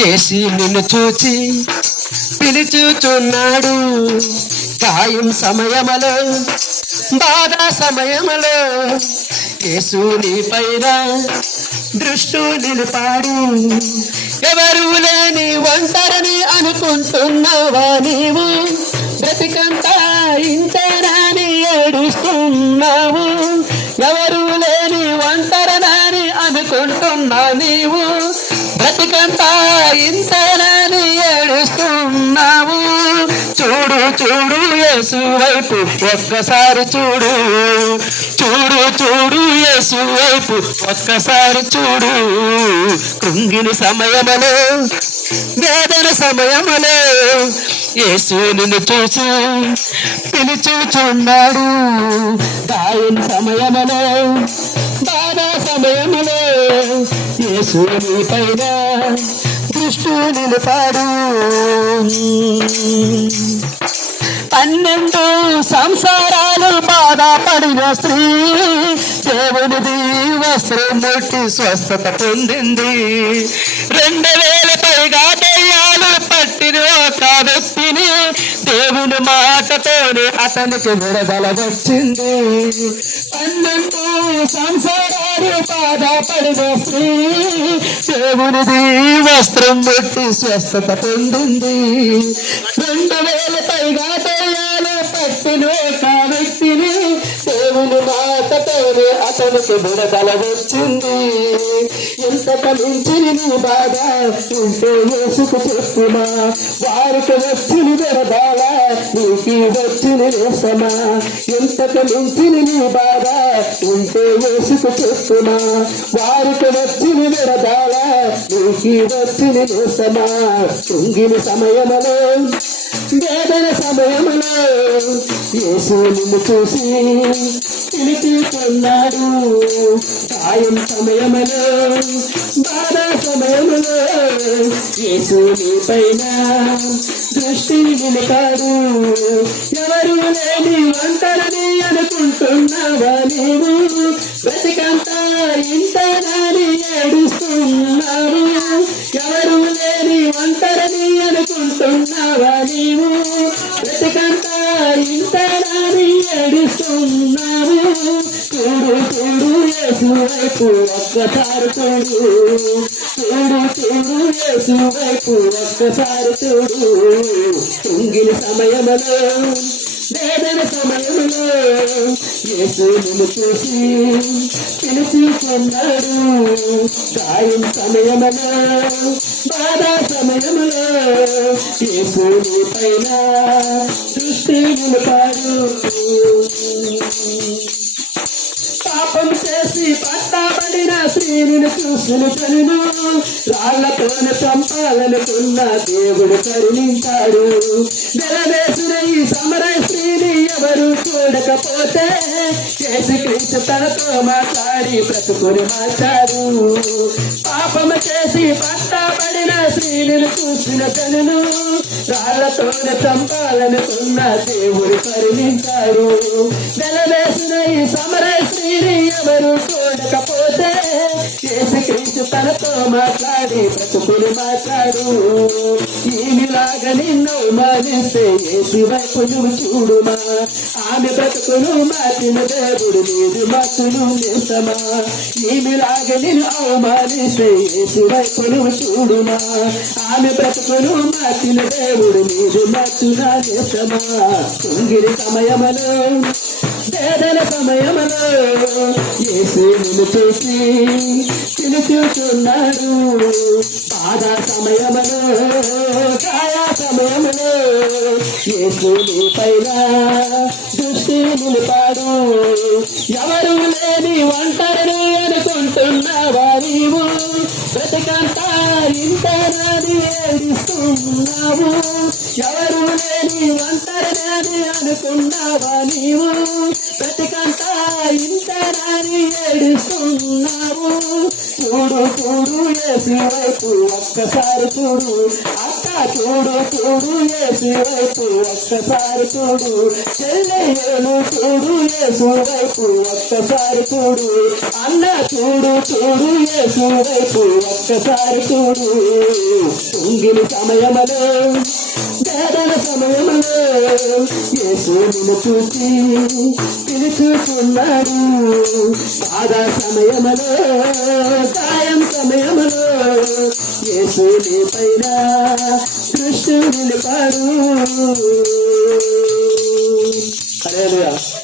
యేసు నిన్ను చూచి పిలుచుచున్నాడు. గాయం సమయములో, బాధ సమయములో యేసు నీ పైన దృష్టి నిలిపాడు. ఎవరు లేని ఒంటరిని అనుకుంటున్నావా నీవు? బ్రతికంతా ఇంతేనాని ఏడుస్తున్నావు. ఎవరు లేని ఒంటరిని అనుకుంటున్నా నీవు? బ్రతికంతా ఇంతేనాని ఏడుస్తున్నావు. చూడు చూడు యేసు వైపు ఒక్కసారి చూడు. చూడు చూడు యేసు వైపు ఒక్కసారి చూడు. కృంగిన సమయములో, వేదన సమయములో యేసు నిన్ను చూసి పిలుచుచున్నాడు. గాయం సమయములో, బాధ సమయములో యేసు నీ పైన దృష్టి నిలిపాడు. 12 సంసారాలు బాధపడిన స్త్రీ దేవునిది వస్త్రం ముట్టి స్వస్థత పొందింది. 2000 పైగా దయ్యాలు పట్టిన ఒక వ్యక్తిని దేవుని మాటతోనే అతనికి విడుదల వచ్చింది. 12 సంసారాలు బాధపడిన స్త్రీ దేవునిది వస్త్రం ముట్టి స్వస్థత పొందింది. 2000 పైగా దయ్యాలు పట్టిన ఒక వ్యక్తిని దేవుని మాటతోనే అతనికి విడుదల వచ్చింది. ఎంతకు మించి నీ బాధ ఉంటే యేసుకు చెప్పుమా. వారికి వచ్చిన విడుదల నీకు వచ్చిన నేసమా. ఎంతకు మించి నీ బాధ ఉంటే యేసుకు చెప్పుమా. వారికి వచ్చిన విడుదల నీకు వచ్చిన నేసమా. కృంగిన సమయములో, వేదన సమయములో యేసు నిన్ను చూసి పిలుచుచున్నాడు. గాయం సమయములో, బాధ సమయములో యేసు నీ పైన దృష్టి నిలిపాడు. ఎవరు లేని ఒంటరిని అనుకుంటున్నావా నీవు? బ్రతికంతా ఇంతనాని ఏడుస్తున్నావు. ఎవరు లేని ఒంటరిని అనుకుంటున్నావా నీవు? బ్రతికంతా ఇంతనాని ఏడుస్తున్నావు. చూడు చూడు యేసు వైపు ఒక్కసారి చూడు. చూడు చూడు యేసు వైపు ఒక్కసారి చూడు. కృంగిన సమయములో, వేదన సమయములో యేసు నిన్ను చూసి పిలుచుచున్నాడు. గాయం సమయములో, బాధ సమయములో యేసు నీ పైన దృష్టి నిలిపాడు. పాపం చేసి పట్టబడిన స్త్రీని చూసిన కనును రాళ్లతోనే చంపాలనుకున్న దేవుడు కరుణించాడు. వెలవేసిన ఈ సమరయ స్త్రీని ఎవరు చూడకపోతే యేసుక్రీస్తు తనతో మాట్లాడి బ్రతుకుని మార్చాడు. పాపము చేసి పట్టబడిన స్త్రీని చూసిన కనును రాళ్లతోనే చంపాలనుకున్న దేవుడు కరుణించాడు. వెలవేసిన ఈ సమరయ స్త్రీని ఎవరు చూడకపోతే యేసుక్రీస్తు తనతో మాట్లాడి బ్రతుకుని మార్చాడు. ఈమెలాగా నిన్ను మానిస్తే యేసు వైపు నువ్వు చూడుమా. ఆమె బ్రతుకును మార్చిన దేవుడు నీది మత్తును నేస్తమా. ఈమెలాగా నిన్ను అవమానిస్తే యేసు వైపు నువ్వు చూడుమా. ఆమె బ్రతుకును మార్చిన దేవుడు నీది మత్తున నేస్తమా. కృంగిని సమయములో, వేదన సమయములో యేసు నిన్ను చూసి పిలుచుచున్నాడు. బాధ సమయములో, గాయ సమయములో యేసు నీ పైన దృష్టి నిలిపాడు. ఎవరు లేని ఒంటరిని అనుకుంటున్నావా నీవు? బ్రతికంతా ఇంతనాని ఏడుస్తున్నావు. ఎవరు లేని ఒంటరిని అనుకున్నావా నీవు? బ్రతికంతా ఇంతనాని ఏడుస్తున్నావు. చూడు చూడు యేసు వైపు ఒక్కసారి చూడు. అక్క చూడు చూడు యేసు వైపు ఒక్కసారి చూడు. చెల్లెలు చూడు యేసు వైపు ఒక్కసారి చూడు. అన్న చూడు చూడు యేసు వైపు ఒక్కసారి చూడు. పొంగిన సమయములో వేదన సమయములో యేసు నిన్ను చూసి పిలుచుకున్నాడు. బాధ సమయములో గాయం సమయములో యేసు నీ పైన దృష్టి నిలిపాడు. హల్లెలూయా.